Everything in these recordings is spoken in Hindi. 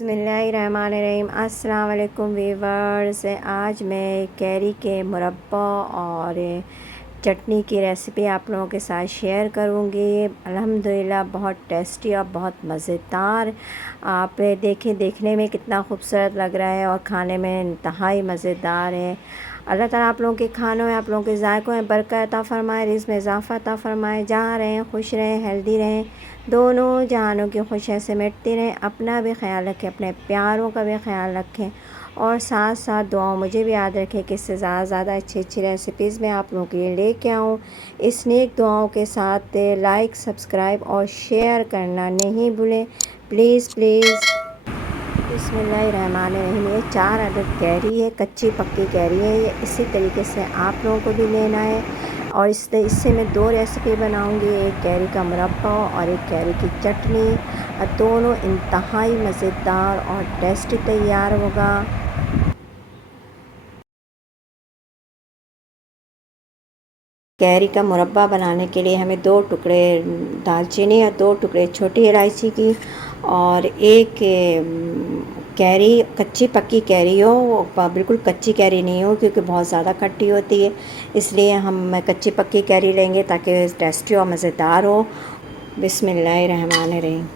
बिस्मिल्लाहिर्रहमानिर्रहीम। अस्सलाम वालेकुम वीवर्स। आज मैं कैरी के मुरब्बा और चटनी की रेसिपी आप लोगों के साथ शेयर करूंगी। अल्हम्दुलिल्लाह बहुत टेस्टी और बहुत मज़ेदार। आप देखें, देखने में कितना खूबसूरत लग रहा है और खाने में इंतहाई मज़ेदार है। अल्लाह ताला आप लोगों के खानों में, आप लोगों के ज़ायक़ों में बरकत अता फ़रमाए, रिज़्क़ में इज़ाफ़ा अता फ़रमाए। जहाँ रहें खुश रहें, हेल्दी रहें, दोनों जहानों की खुशियाँ समेटते रहें। अपना भी ख़्याल रखें, अपने प्यारों का भी ख़्याल रखें और साथ साथ दुआओं मुझे भी याद रखें कि इससे ज़्यादा से ज़्यादा अच्छी अच्छी रेसिपीज़ मैं आप लोगों के लिए लेके आऊँ। इस नेक दुआओं के साथ लाइक, सब्सक्राइब और शेयर करना नहीं भूलें, प्लीज़ प्लीज़। बिस्मिल्लाहिर्रहमानिर्रहीम। ये 4 अदद कैरी है, कच्ची पक्की कैरी है ये। इसी तरीके से आप लोगों को भी लेना है और इससे मैं 2 रेसिपी बनाऊंगी, एक कैरी का मुरब्बा और एक कैरी की चटनी। और दोनों इंतहाई मज़ेदार और टेस्टी तैयार होगा। कैरी का मुरब्बा बनाने के लिए हमें 2 टुकड़े दालचीनी और 2 टुकड़े छोटी इलायची की और एक कैरी, कच्ची पक्की कैरी हो, बिल्कुल कच्ची कैरी नहीं हो क्योंकि बहुत ज़्यादा खट्टी होती है, इसलिए हम कच्ची पक्की कैरी लेंगे ताकि टेस्टी और मज़ेदार हो। बिस्मिल्लाहिर्रहमानिर्रहीम।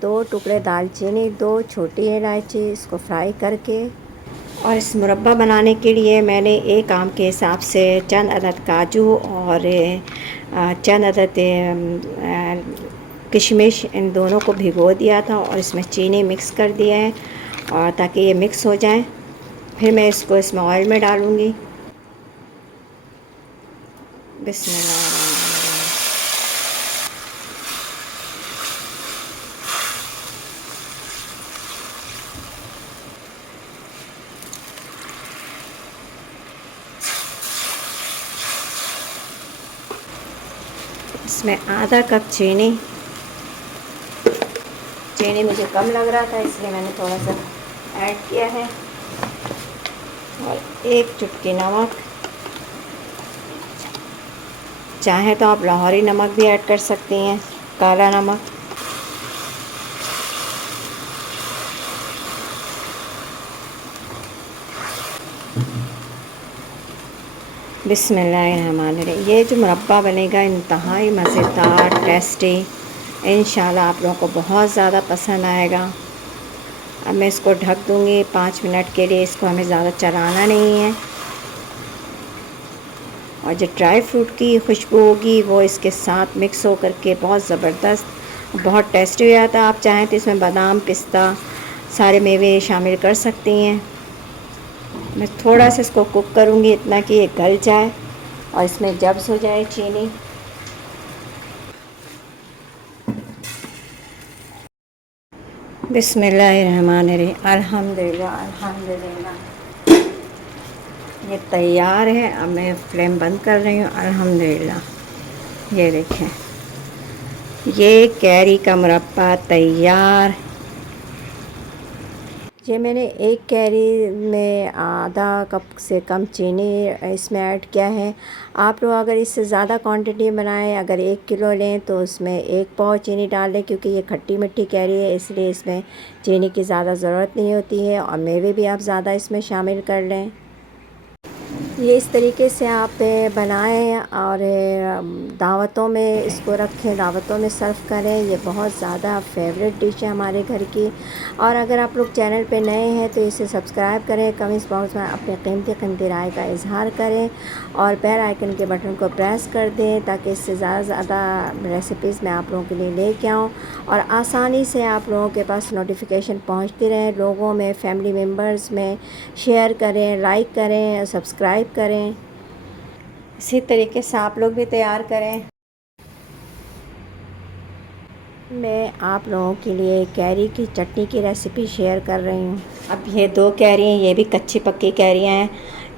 2 टुकड़े दालचीनी, 2 छोटी इलायची, इसको फ्राई करके। और इस मुरब्बा बनाने के लिए मैंने एक आम के हिसाब से चंद अदद काजू और चंद अदद किशमिश, इन दोनों को भिगो दिया था और इसमें चीनी मिक्स कर दिया है और ताकि ये मिक्स हो जाए। फिर मैं इसको इसमें ऑयल में डालूँगी। बिस्मिल्लाह। इसमें आधा कप चीनी मुझे कम लग रहा था इसलिए मैंने थोड़ा सा ऐड किया है और एक चुटकी नमक। चाहे तो आप लाहौरी नमक भी ऐड कर सकती हैं, काला नमक। बिस्मिल्लाहिर्रहमानिर्रहीम। ये जो मुरब्बा बनेगा इंतहाई मज़ेदार, टेस्टी, इंशाल्लाह आप लोगों को बहुत ज़्यादा पसंद आएगा। अब मैं इसको ढक दूँगी 5 मिनट के लिए। इसको हमें ज़्यादा चलाना नहीं है और जो ड्राई फ्रूट की खुशबू होगी वो इसके साथ मिक्स हो करके बहुत ज़बरदस्त, बहुत टेस्टी हो जाता है। आप चाहें तो इसमें बादाम, पिस्ता, सारे मेवे शामिल कर सकती हैं। मैं थोड़ा सा इसको कुक करूँगी, इतना कि ये गल जाए और इसमें जब्स हो जाए चीनी। बिस्मिल्लाहिर्रहमानिर्रहीम। अल्हम्दुलिल्लाह अल्हम्दुलिल्लाह, ये तैयार है। अब मैं फ्लेम बंद कर रही हूँ। अल्हम्दुलिल्लाह, ये देखें, ये कैरी का मुरब्बा तैयार। ये मैंने एक कैरी में आधा कप से कम चीनी इसमें ऐड किया है। आप लोग अगर इससे ज़्यादा क्वांटिटी बनाएं, अगर 1 किलो लें तो उसमें 1 पाव चीनी डाल दें क्योंकि ये खट्टी मीठी कैरी है, इसलिए इसमें चीनी की ज़्यादा ज़रूरत नहीं होती है। और मेवे भी आप ज़्यादा इसमें शामिल कर लें। ये इस तरीके से आप बनाएं और दावतों में इसको रखें, दावतों में सर्व करें। ये बहुत ज़्यादा फेवरेट डिश है हमारे घर की। और अगर आप लोग चैनल पे नए हैं तो इसे सब्सक्राइब करें, कमेंट्स बॉक्स में अपने कीमती राय का इजहार करें और बेल आइकन के बटन को प्रेस कर दें ताकि इससे ज़्यादा से ज़्यादा रेसिपीज़ मैं आप लोगों के लिए लेके आऊँ और आसानी से आप लोगों के पास नोटिफिकेशन पहुँचती रहे। लोगों में, फैमिली मेम्बर्स में शेयर करें, लाइक करें, सब्सक्राइब करें। इसी तरीके से आप लोग भी तैयार करें। मैं आप लोगों के लिए कैरी की चटनी की रेसिपी शेयर कर रही हूँ। अब ये 2 कैरी हैं, ये भी कच्ची पक्की कैरियाँ हैं।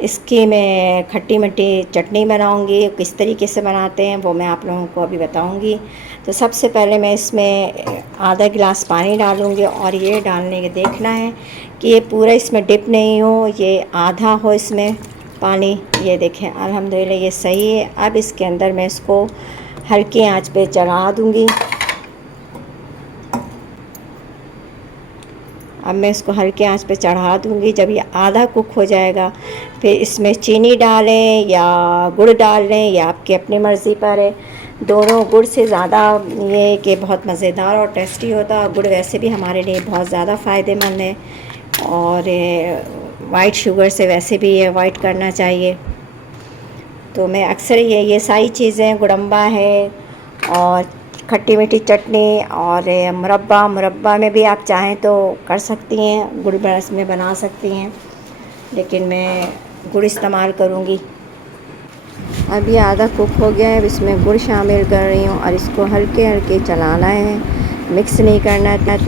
इसकी मैं खट्टी मीठी चटनी बनाऊँगी। किस तरीके से बनाते हैं वो मैं आप लोगों को अभी बताऊँगी। तो सबसे पहले मैं इसमें आधा गिलास पानी डालूँगी और ये डालने के देखना है कि ये पूरा इसमें डिप नहीं हो, ये आधा हो इसमें पानी। ये देखें, अल्हम्दुलिल्लाह ये सही है। अब इसके अंदर मैं इसको हल्की आंच पे चढ़ा दूँगी अब मैं इसको हल्के आंच पे चढ़ा दूँगी। जब ये आधा कुक हो जाएगा फिर इसमें चीनी डालें या गुड़ डाल लें, या आपकी अपनी मर्ज़ी पर है। दोनों, गुड़ से ज़्यादा ये कि बहुत मज़ेदार और टेस्टी होता है। गुड़ वैसे भी हमारे लिए बहुत ज़्यादा फ़ायदेमंद है, और वाइट शुगर से वैसे भी अवॉइड करना चाहिए। तो मैं अक्सर ये सारी चीज़ें, गुड़म्बा है और खट्टी मीठी चटनी और मुरब्बा में भी आप चाहें तो कर सकती हैं, गुड़ रस में बना सकती हैं, लेकिन मैं गुड़ इस्तेमाल करूँगी। अब ये आधा कुक हो गया है। अब इसमें गुड़ शामिल कर रही हूँ और इसको हल्के हल्के चलाना है, मिक्स नहीं करना है।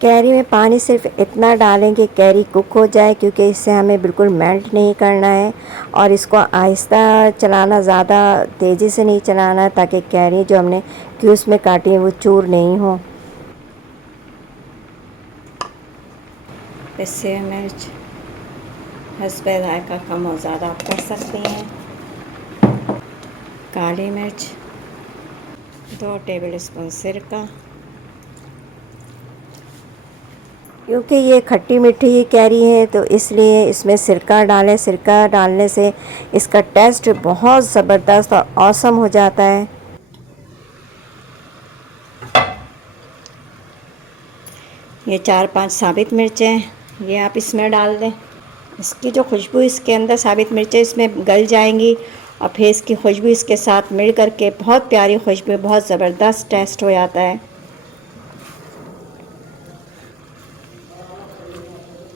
कैरी में पानी सिर्फ इतना डालें कि कैरी कुक हो जाए, क्योंकि इससे हमें बिल्कुल मेल्ट नहीं करना है, और इसको आहिस्ता चलाना, ज़्यादा तेज़ी से नहीं चलाना है, ताकि कैरी जो हमने क्यूब्स में काटी है वो चूर नहीं हो। इससे मिर्च हस्बे जायका कम और ज़्यादा आप कर सकती हैं। काली मिर्च, 2 टेबल स्पून सिरका, क्योंकि ये खट्टी मीठी कैरी है तो इसलिए इसमें सिरका डालें। सिरका डालने से इसका टेस्ट बहुत ज़बरदस्त और ऑसम हो जाता है। ये 4-5 साबित मिर्चें ये आप इसमें डाल दें। इसकी जो खुशबू इसके अंदर साबित मिर्चें इसमें गल जाएंगी, और फिर इसकी खुशबू इसके साथ मिल करके बहुत प्यारी खुशबू, बहुत ज़बरदस्त टेस्ट हो जाता है।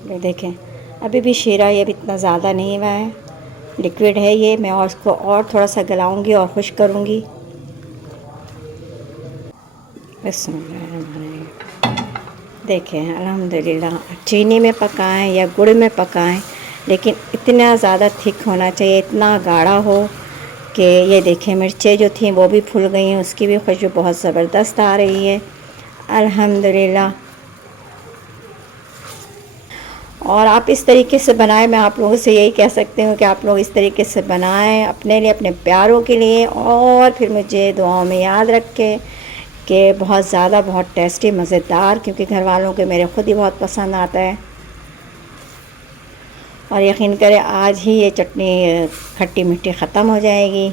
ये देखें, अभी भी शीरा ये भी इतना ज़्यादा नहीं हुआ है, लिक्विड है ये। मैं और इसको और थोड़ा सा गलाऊंगी और खुश करूंगी। देखें, अल्हम्दुलिल्लाह, चीनी में पकाएं या गुड़ में पकाएं, लेकिन इतना ज़्यादा थिक होना चाहिए, इतना गाढ़ा हो कि ये देखें मिर्चें जो थी वो भी फूल गई हैं, उसकी भी खुशबू बहुत ज़बरदस्त आ रही है अल्हम्दुलिल्लाह। और आप इस तरीके से बनाएं। मैं आप लोगों से यही कह सकती हूँ कि आप लोग इस तरीके से बनाएं अपने लिए, अपने प्यारों के लिए, और फिर मुझे दुआओं में याद रखें कि बहुत ज़्यादा, बहुत टेस्टी, मज़ेदार, क्योंकि घर वालों के मेरे ख़ुद ही बहुत पसंद आता है। और यकीन करें आज ही ये चटनी खट्टी मीठी ख़त्म हो जाएगी।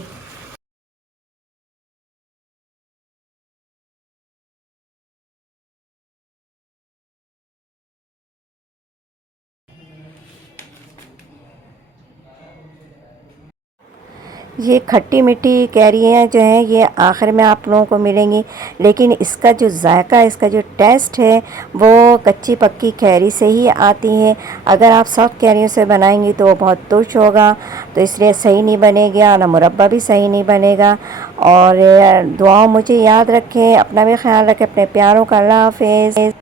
ये खट्टी मीठी कैरियाँ जो हैं ये आखिर में आप लोगों को मिलेंगी, लेकिन इसका जो जायका, इसका जो टेस्ट है वो कच्ची पक्की कैरी से ही आती है। अगर आप सॉफ्ट कैरियों से बनाएंगी तो वो बहुत तुर्श होगा, तो इसलिए सही नहीं बनेगा, ना मुरब्बा भी सही नहीं बनेगा। और दुआओं मुझे याद रखें, अपना भी ख्याल रखें, अपने प्यारों का। अल्लाह हाफ़िज़।